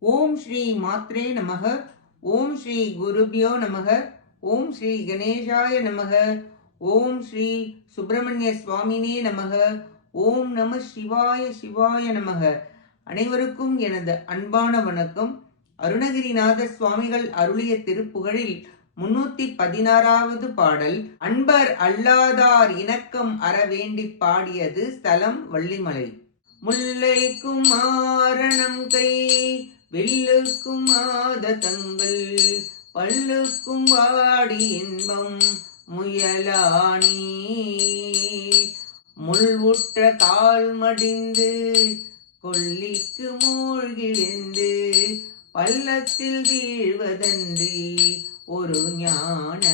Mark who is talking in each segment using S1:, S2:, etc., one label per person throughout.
S1: ஓம் ஸ்ரீ மாத்ரே நமக. ஓம் ஸ்ரீ குருபியோ நமக. ஓம் ஸ்ரீ கணேசாய நமக. ஓம் ஸ்ரீ சுப்பிரமணிய சுவாமினே நமக. ஓம் நம சிவாய சிவாய நமக. அனைவருக்கும் எனது அன்பான வணக்கம். அருணகிரிநாத சுவாமிகள் அருளிய திருப்புகழில் முன்னூத்தி பதினாறாவது பாடல் அன்பர் அல்லாதார் இணக்கம் அற வேண்டி பாடியது ஸ்தலம் வள்ளிமலை. முல்லைக்கும் மாரணம் கை வில்லுக்கும் மாத தங்கள் பல்லுக்கும் வாடி இன்பம் முயலானி. முள்வுற்ற கால் மடிந்து கொல்லிக்கு மூழ்கிழிந்து பள்ளத்தில் வீழ்வதன்றி ஒரு ஞான.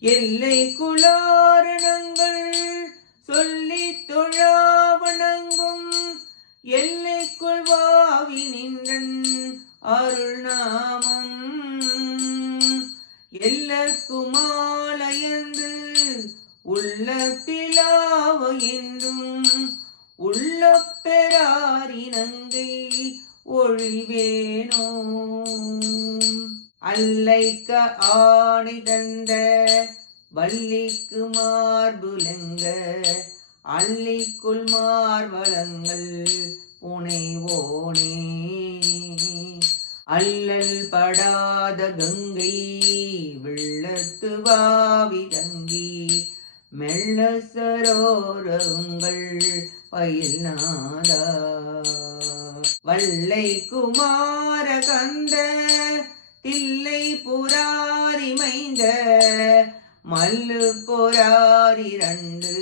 S1: எல்லை குழாய் வாவி நின்றன் அருள் நாமம் எல்லக்குமாலயந்து உள்ளத்திலாவ என்றும் உள்ள பெறாரினங்கை ஒழிவேனோ. அல்லைக்க ஆணை தந்த வள்ளிக்கு மார்புலங்க அள்ளிக்குள் மார்பலங்கள் புனைவோனே அல்லல் படாத கங்கை வெள்ளத்து வாவி தங்கி மெல்ல சரோரங்கள் பயில் நாதா. வல்லை குமார கந்த தில்லை புராரி மைந்த மல்லு புராரி ரண்டு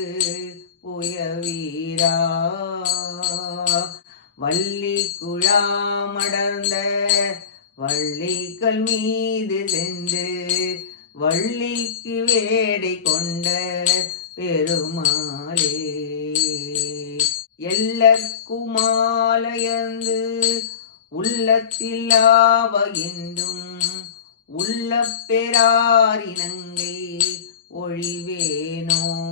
S1: புயவீரா. வள்ளி குழாமடர்ந்த வள்ளிக்கல் மீது சென்று வள்ளிக்கு வேடை கொண்ட பெருமாளே. எல்லக்குமாலயந்து உள்ளத்தில்லாவ என்றும் உள்ள பெறாரினங்கை ஒழிவேனோ.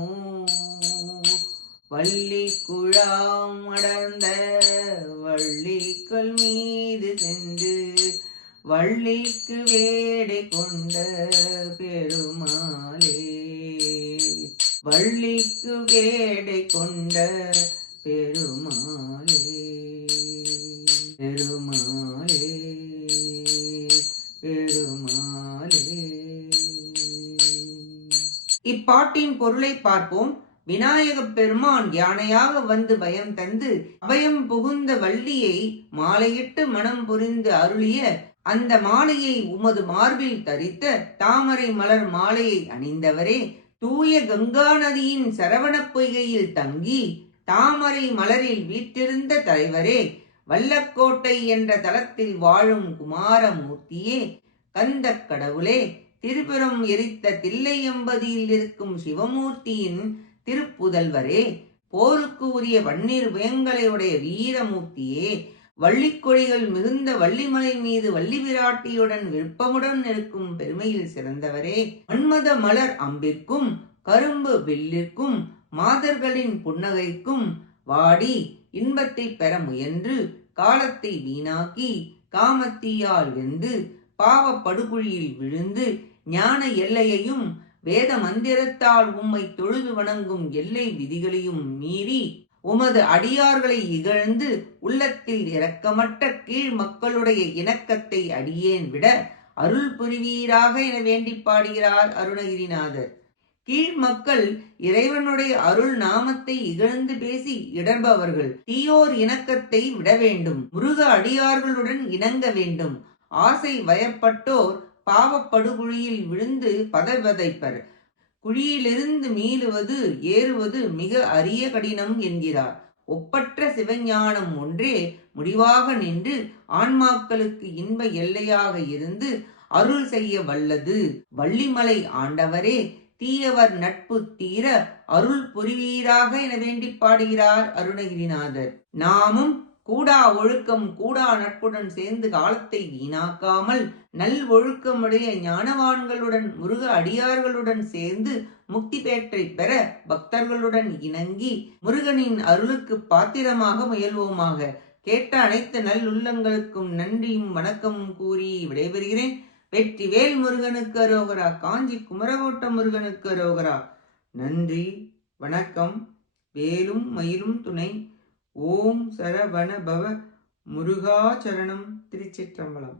S1: வள்ளி குழாம் அடர்ந்த வள்ளிக்கல் மீது சென்று வள்ளிக்கு வேடை கொண்ட பெருமாளே. வள்ளிக்கு வேடை கொண்ட பெருமாளே பெருமாளே பெருமாளே. இப்பாட்டின் பொருளை பார்ப்போம். விநாயகப் பெருமான் யானையாக வந்து பயம் தந்து அபயம் புகுந்த வள்ளியை மாலையிட்டு மனம் புரிந்து அருளிய அந்த மாலையை உமது மார்பில் தரித்த தாமரை மலர் மாலையை அணிந்தவரே தூய கங்கா நதியின் சரவணப் பொய்கையில் தங்கி தாமரை மலரில் வீற்றிருந்த தலைவரே வல்லக்கோட்டை என்ற தலத்தில் வாழும் குமாரமூர்த்தியே கந்தக் கடவுளே திருப்புறம் எரித்த தில்லையம்பதியில் இருக்கும் சிவமூர்த்தியின் திருப்புதல்வரே போருக்கு உரிய வன்னிர் வேங்கலையுடைய வீரமூர்த்தியே வள்ளிக்கொடிகள் மிகுந்த வள்ளிமலை மீது வள்ளி விராட்டியுடன் விருப்பமுடன் நிற்கும் பெருமையில் சிறந்தவரே மன்மத மலர் அம்பிற்கும் கரும்பு வில்லிற்கும் மாதர்களின் புன்னகைக்கும் வாடி இன்பத்தை பெற முயன்று காலத்தை வீணாக்கி காமத்தீயால் வெந்து பாவ படுகுழியில் விழுந்து ஞான எல்லையையும் வேத மந்திரத்தால் உம்மை தொழுது வணங்கும் எல்லை விதிகளையும் மீறி உமது அடியார்களை இகழ்ந்து உள்ளத்தில் இரக்கமற்ற கீழ் மக்களுடைய இணக்கத்தை அடியேன் விட அருள் புரிவீராக என வேண்டி பாடுகிறார் அருணகிரிநாதர். கீழ் மக்கள் இறைவனுடைய அருள் நாமத்தை இகழ்ந்து பேசி இடர்பவர்கள் தீயோர் இணக்கத்தை விட வேண்டும். முருக அடியார்களுடன் இணங்க வேண்டும். ஆசை வயப்பட்டோர் பாவப்படுகுழியில் விழுந்து பதவதைப்பர் குழியிலிருந்து மீளுவது ஏறுவது மிக அரிய கடினம் என்கிறார். ஒப்பற்ற சிவஞானம் ஒன்றே முடிவாக நின்று ஆன்மாக்களுக்கு இன்ப எல்லையாக இருந்து அருள் செய்ய வல்லது. வள்ளிமலை ஆண்டவரே தீயவர் நட்பு தீர அருள் புரிவீராக என வேண்டி பாடுகிறார் அருணகிரிநாதர். நாமும் கூடா ஒழுக்கம் கூடா நட்புடன் சேர்ந்து காலத்தை வீணாக்காமல் நல் ஒழுக்கமுடைய ஞானவான்களுடன் முருக அடியார்களுடன் சேர்ந்து முக்தி பேற்றை பெற பக்தர்களுடன் இணங்கி முருகனின் அருளுக்கு பாத்திரமாக முயல்வோமாக. கேட்ட அனைத்து நல் உள்ளங்களுக்கும் நன்றியும் வணக்கமும் கூறி விடைபெறுகிறேன். வெற்றி வேல் முருகனுக்கு அரோகரா காஞ்சி குமரகோட்ட முருகனுக்கு அரோகரா. நன்றி வணக்கம். வேலும் மயிலும் துணை. ஓம் சரவண பவ முருகாச்சரணம் திருச்சிற்றம்பலம்.